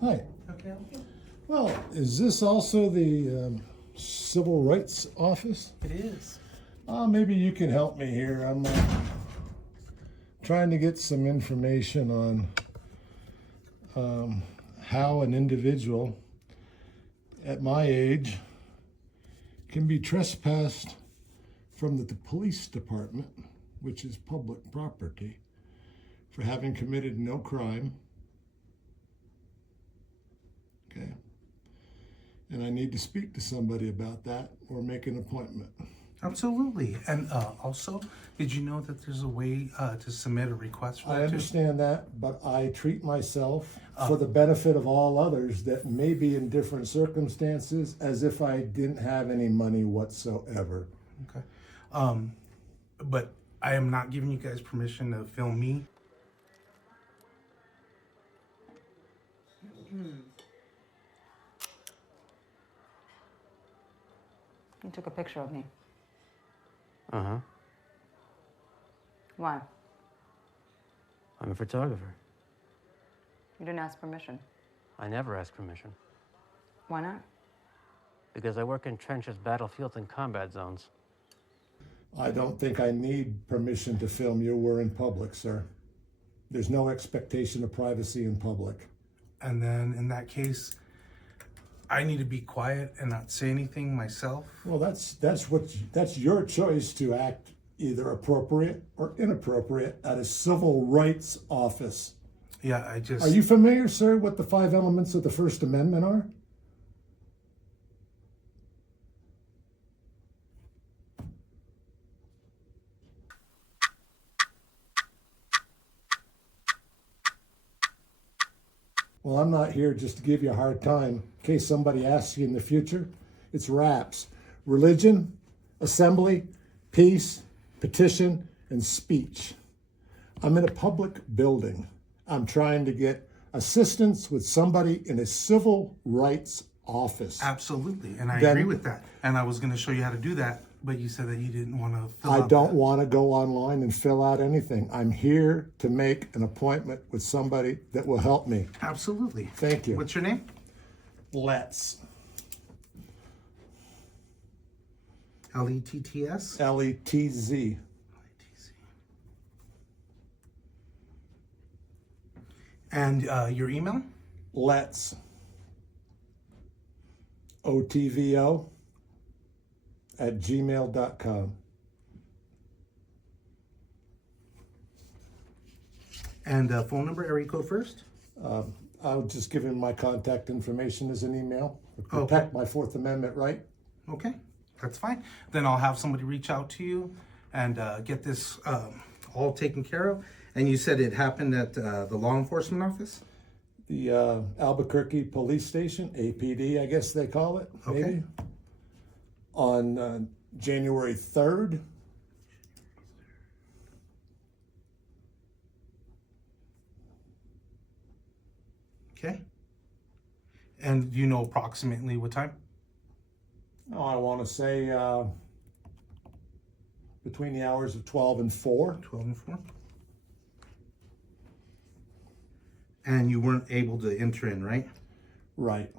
Hi. Okay. Well, is this also the Civil Rights Office? It is. Maybe you can help me here. I'm trying to get some information on how an individual at my age can be trespassed from the police department, which is public property, for having committed no crime. Okay. And I need to speak to somebody about that or make an appointment. Absolutely. And also, did you know that there's a way to submit a request for that? I understand that, but I treat myself for the benefit of all others that may be in different circumstances as if I didn't have any money whatsoever. Okay. But I am not giving you guys permission to film me. You took a picture of me. Uh-huh. Why? I'm a photographer. You didn't ask permission. I never ask permission. Why not? Because I work in trenches, battlefields, and combat zones. I don't think I need permission to film you. We're in public, sir. There's no expectation of privacy in public. And then in that case, I need to be quiet and not say anything myself. Well, that's your choice to act either appropriate or inappropriate at a civil rights office. Yeah, Are you familiar, sir, what the 5 elements of the First Amendment are? Well, I'm not here just to give you a hard time. In case somebody asks you in the future, it's RAPS. Religion, assembly, peace, petition, and speech. I'm in a public building. I'm trying to get assistance with somebody in a civil rights office. Absolutely, and I agree with that. And I was going to show you how to do that, but you said that you didn't want to fill out I don't want to go online and fill out anything. I'm here to make an appointment with somebody that will help me. Absolutely. Thank you. What's your name? LETZ. LETTS? LETZ. And your email? LETZ. OTVO @gmail.com. And phone number, area code first? I'll just give him my contact information as an email to protect my Fourth Amendment right. Okay, that's fine. Then I'll have somebody reach out to you and get this all taken care of. And you said it happened at the law enforcement office? The Albuquerque Police Station, APD, I guess they call it, maybe. Okay. On January 3rd. Okay. And do you know approximately what time? Oh, I want to say between the hours of 12 and 4. 12 and 4. And you weren't able to enter in, right? Right.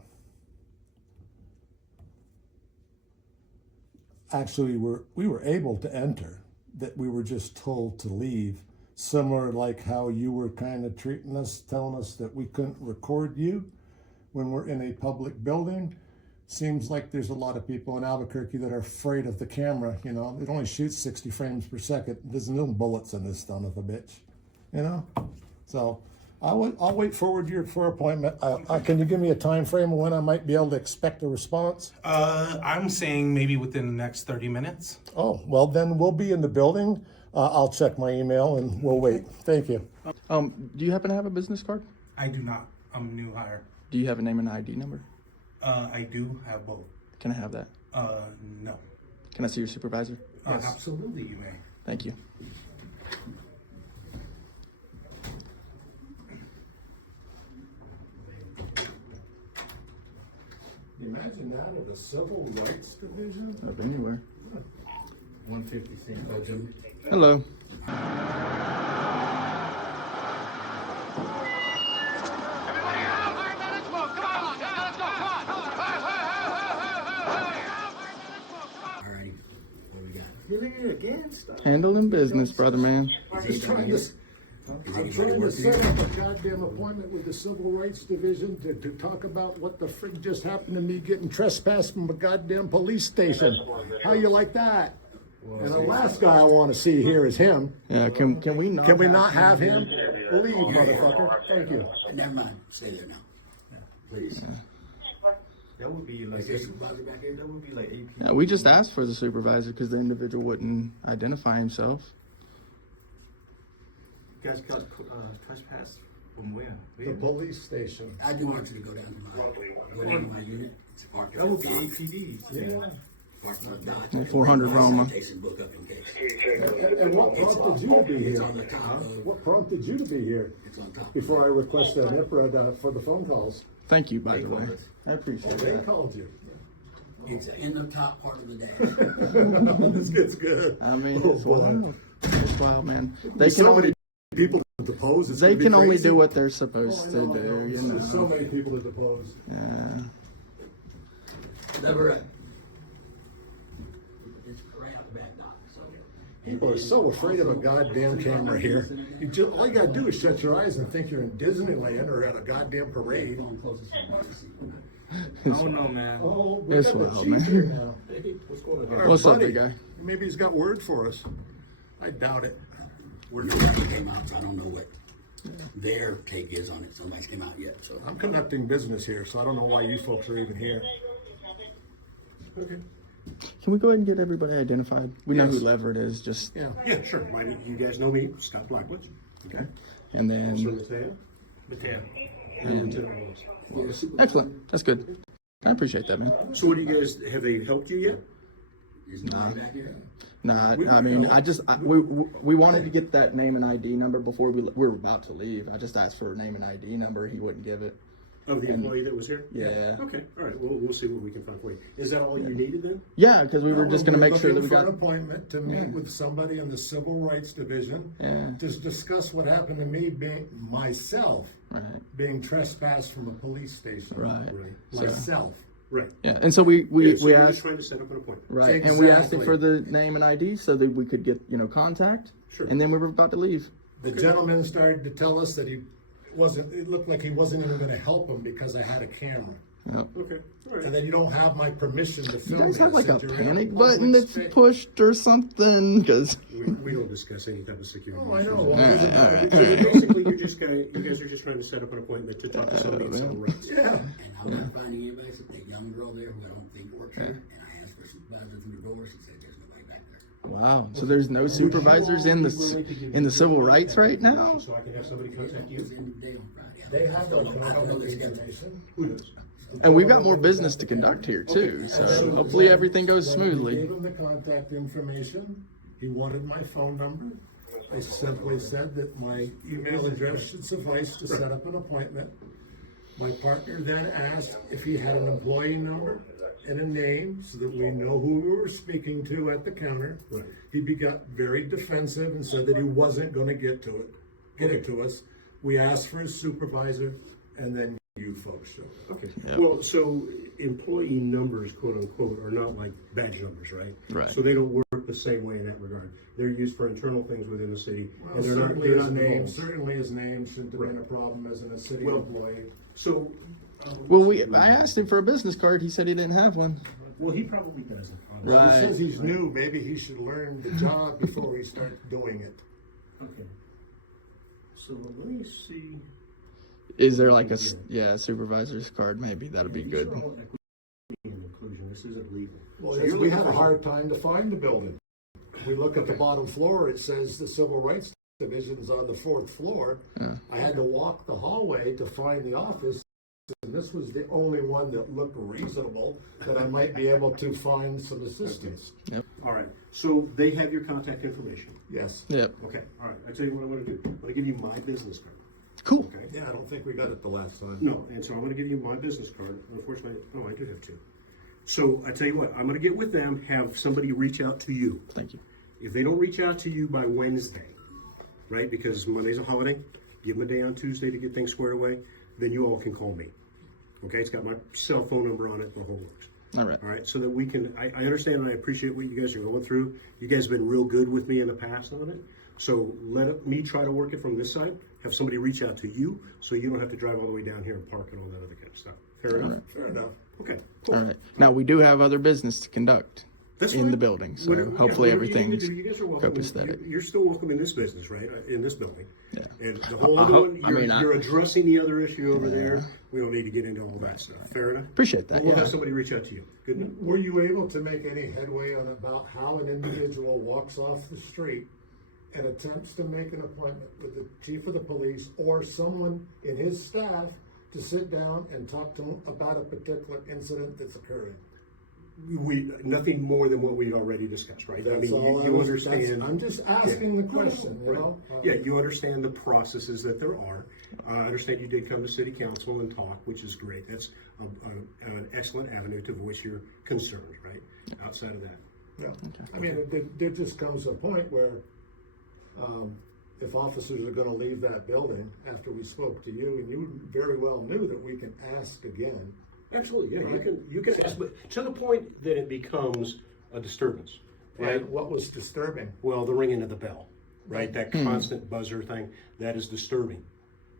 Actually, we were able to enter, that we were just told to leave. Similar like how you were kind of treating us, telling us that we couldn't record you when we're in a public building. Seems like there's a lot of people in Albuquerque that are afraid of the camera, you know. It only shoots 60 frames per second. There's no bullets in this son of a bitch, you know? So I'll wait forward for appointment. Can you give me a time frame of when I might be able to expect a response? I'm saying maybe within the next 30 minutes. Oh, well then we'll be in the building. I'll check my email and we'll wait. Thank you. Do you happen to have a business card? I do not. I'm a new hire. Do you have a name and ID number? I do have both. Can I have that? No. Can I see your supervisor? Yes. Absolutely, you may. Thank you. Imagine that at a Civil Rights Division? Up anywhere. 150 Hello. Everybody out! Firemen, Handling business, brother, man. I'm trying to set up a goddamn appointment with the Civil Rights Division to talk about what the frig just happened to me getting trespassed from a goddamn police station. How you like that? And the last guy I want to see here is him. Yeah, can we not? Can we not have him? Leave, motherfucker. Thank you. Never mind. Stay there now. Please. That would be like Is there a supervisor back here? that would be like 8 p.m. Yeah, we just asked for the supervisor because the individual wouldn't identify himself. You guys got trespassed from where? The police station. I do want you to go down to my unit. It's parked That would be APD. Yeah. Parked on the dot. 400 Roma. Citation book up in case. And what prompted you to be It's here? on the top of. What prompted you to be here It's on top. before I requested an IPRA for the phone calls? Thank you, by the way. I appreciate They that. called you. It's in the top part of the dash. This gets good. I mean, Oh, it's boy. wild. It's wild, man. They There's can so only many people to depose. It's they gonna be can only crazy. do what they're Oh, supposed I to know, I know. do. You There's so know. many people to depose. Yeah. Never. It's right out the back dock. So. People are so afraid of a goddamn camera here. All you gotta do is shut your eyes and think you're in Disneyland or at a goddamn parade. Phone closest to the seat. I don't know, man. Oh, we It's got the wild, chief man. here now. Hey, what's going on? Our What's up, buddy. big guy? Maybe he's got word for us. I doubt it. Nobody came out, so I don't know what their take is on it. Nobody's came out yet, so. I'm conducting business here, so I don't know why you folks are even here. Okay. Can we go ahead and get everybody identified? We know who Yes. Leverett is, just Yeah. Yeah, sure. You guys know me, Scott Blackwood. Okay. and Officer then Mateo. Mateo. And Lieutenant Wallace. excellent. That's good. I appreciate that, man. So what do you guys, have they helped you yet? Is nobody back here? Nah, I mean, we wanted to get that name and ID number before we were about to leave. I just asked for a name and ID number. He wouldn't give it. Of the employee that was here? Yeah. Okay, all right. We'll see what we can find for you. Is that all you needed then? Yeah, because we were just going to make sure that we Looking for got. an appointment to meet with somebody in the Civil Rights Division. Yeah. To discuss what happened to me Right. being trespassed from a police station. Right. Right. Myself. Right. Yeah, and so we Yeah, so we you're just asked. trying to set up an appointment. Right, and we asked him Exactly. for the name and ID so that we could get contact. Sure. And then we were about to leave. The gentleman started to tell us that it looked like he wasn't even gonna help him because I had a camera. Yeah. Okay, all And right. then you don't have my permission to You film guys me. have I like a said, "You're in panic public button that's space." pushed or something? Because We don't discuss any type of security. Oh, I issues. know. Well, it doesn't matter. So basically, you guys are just trying to set up an appointment to talk to somebody in civil rights. Yeah. And I'm not finding anybody, so that young girl there who I don't think works here, and I asked for a supervisor through the door, she said there's nobody back there. wow, so there's no supervisors in the civil rights right now. So I can have somebody contact It's you? the end of the day on Friday. They have I don't know contact their schedule. information. Who does? And we've got more business to conduct here too, so hopefully everything goes Then we smoothly. gave him the contact information. He wanted my phone number. I simply said that my email address should suffice to set up an appointment. My partner then asked if he had an employee number and a name so that we know who we were speaking to at the counter. Right. He got very defensive and said that he wasn't gonna get it to us. We asked for his supervisor and then you folks showed up. Okay. Well, so employee numbers, quote unquote, are not like badge numbers, right? Right. So they don't work the same way in that regard. They're used for internal things within the city, Well, and certainly his name shouldn't have been a problem as a city Well, employee. So, Well, I asked him for a business card. He said he didn't have one. well, he probably doesn't. He Right. says he's new, maybe he should learn the job before he starts doing it. Okay. So let me see. Is there like a supervisor's card? Maybe that'd be These good. are all equity and inclusion. This isn't legal. Well, So yes, you're we looking had a for- hard time to find the building. We look at the bottom floor, it says the Civil Rights Division's on the 4th floor. I had to walk the hallway to find the office, and this was the only one that looked reasonable, that I might be able to find some assistance. All right. So they have your contact information. Yes. Yep. Okay. All right. I tell you what I'm going to do. I'm going to give you my business card. Cool. Okay. Yeah, I don't think we got it the last time. No, and so I'm going to give you my business card. Unfortunately, I do have two. So I tell you what, I'm going to get with them, have somebody reach out to you. Thank you. If they don't reach out to you by Wednesday, right, because Monday's a holiday, give them a day on Tuesday to get things squared away, then you all can call me. Okay, it's got my cell phone number on it, the whole works. All right. All right, so that we can, I understand and I appreciate what you guys are going through. You guys have been real good with me in the past on it. So me try to work it from this side, have somebody reach out to you so you don't have to drive all the way down here and park and all that other kind of stuff. Fair enough? right. Fair enough. Okay, cool. All right. Now we do have other business to conduct That's in fine. the building, so Whatever- yeah, hopefully whatever you need to everything's do, you guys are welcome. copacetic. You're still welcome in this business, right? In this building. Yeah. And the whole I other hope- one, I mean, you're addressing the other issue over there. We don't need to get into all that stuff. Fair enough? Appreciate that. But we'll Yeah. have somebody reach out to you. Good enough? Were you able to make any headway on about how an individual walks off the street and attempts to make an appointment with the chief of the police or someone in his staff to sit down and talk to him about a particular incident that's occurring? Nothing more than what we already discussed, right? That's all you understand. I'm just asking the No, question, you right. know? Yeah, you understand the processes that there are. I understand you did come to city council and talk, which is great. That's an excellent avenue to voice your concerns, right? Outside of that. Yeah. I mean, there just comes a point where, if officers are gonna leave that building after we spoke to you, and you very well knew that we can ask again. Absolutely, yeah, Right. you can ask, but to the point that it becomes a disturbance, right? And what was disturbing? Well, the ringing of the bell, right? That constant buzzer thing, that is disturbing.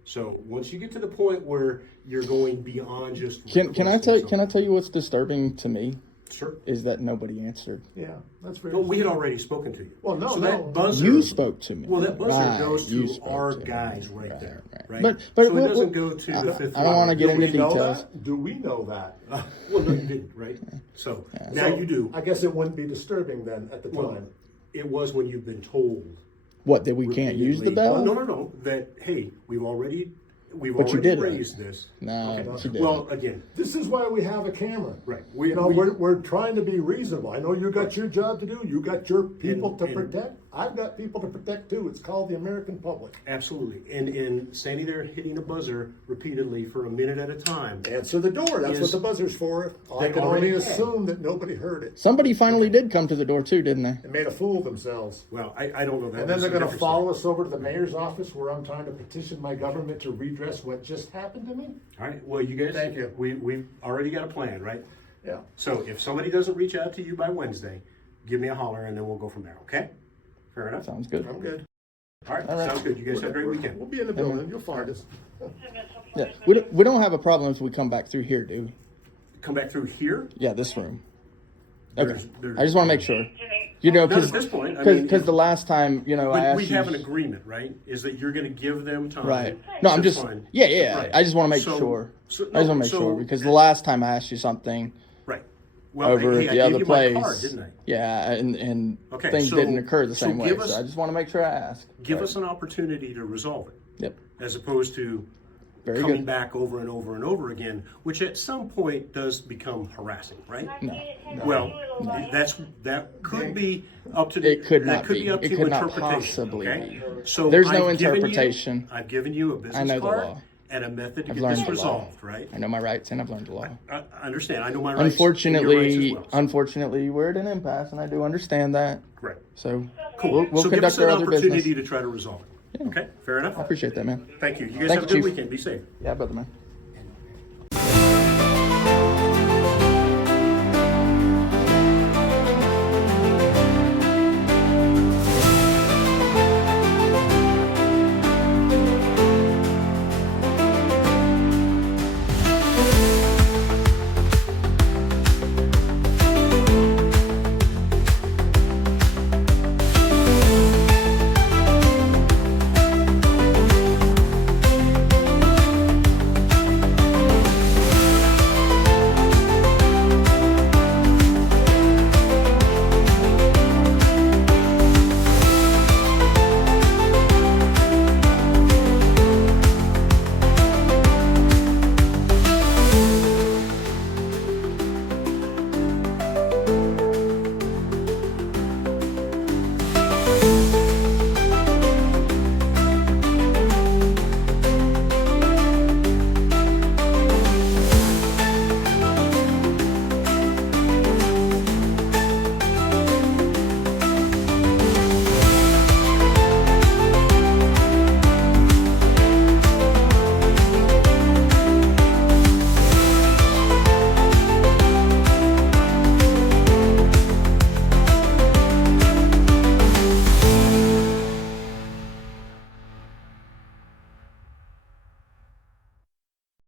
So once you get to the point where you're going beyond just Can I requesting tell something- you what's disturbing to me Sure. is that nobody answered. Yeah, that's very. No, we had already spoken to you. Well, no, so no. that buzzer. You spoke to me. Well, that buzzer Right, goes you to spoke our to me. guys right there, right? But so we'll- it doesn't we'll- go to the fifth. I don't want to get Do into we know details. that? Do we know that? Well, no, you didn't, right? So now So, you do. I guess it wouldn't be disturbing then at the Well, time. it was when you've been told. What, that we can't use the repeatedly- bell? No. That hey, we've already But you didn't. raised this. No, Okay. but you didn't. Well, again, This is why we have a camera. right. We're trying to be reasonable. I know you got your job to do. You got your people to And- protect. I've got people to protect too. It's called the American public. Absolutely. And in standing there hitting a buzzer repeatedly for a minute at a time. Answer the door. That's Is- what the buzzer's for. I They can already only had. assume that nobody heard it Somebody finally did come to the door too, didn't they? and made a fool of themselves. Well, I don't know that. And then they're going to follow us over to the mayor's office where I'm trying to petition my government to redress what just happened to me. All right. Well, you guys. Thank you. We've already got a plan, right? Yeah. So if somebody doesn't reach out to you by Wednesday, give me a holler and then we'll go from there. Okay? Fair enough. Sounds good. I'm good. All right. All right. Sounds good. You guys have a great weekend. We'll be in the building. You'll find us. Yeah, we don't have a problem if we come back through here, do we? Come back through here. Yeah, this room. Okay. There's- I just want to make sure. You know, Not because at this point. I mean, the last time, you know, I But asked we you. have an agreement, right? Is that you're going to give them time. Right. No, I'm That's just. fine. Yeah. Right. I just want to make So- sure. so- I just want to make so- sure because the last time I asked you something Right. Well, over hey, at I the gave other you place, my card, didn't I? yeah, and Okay, things so- didn't occur the so same way. give us- So I just want to make sure I ask. Give Right. us an opportunity to resolve it, Yep. as opposed to Very coming good. back over and over and over again, which at some point does become harassing, right? No. Well, that could be up to It could that not could be. be up It to could not interpretation. possibly okay? be. So There's no I've given you- interpretation. I've given you a business I know the card law. and a method to I've get learned this the law. resolved, right? I know my rights and I've learned the law. I understand. I know my rights. and your rights as well. Unfortunately, we're at an impasse, and I do understand that. Correct. So Cool. we'll so give us conduct an our other opportunity business. to try to resolve it. Okay, fair enough. I appreciate that, man. Thank you. You guys Thank have a you, good Chief. weekend. Be safe. Yeah, brother, man.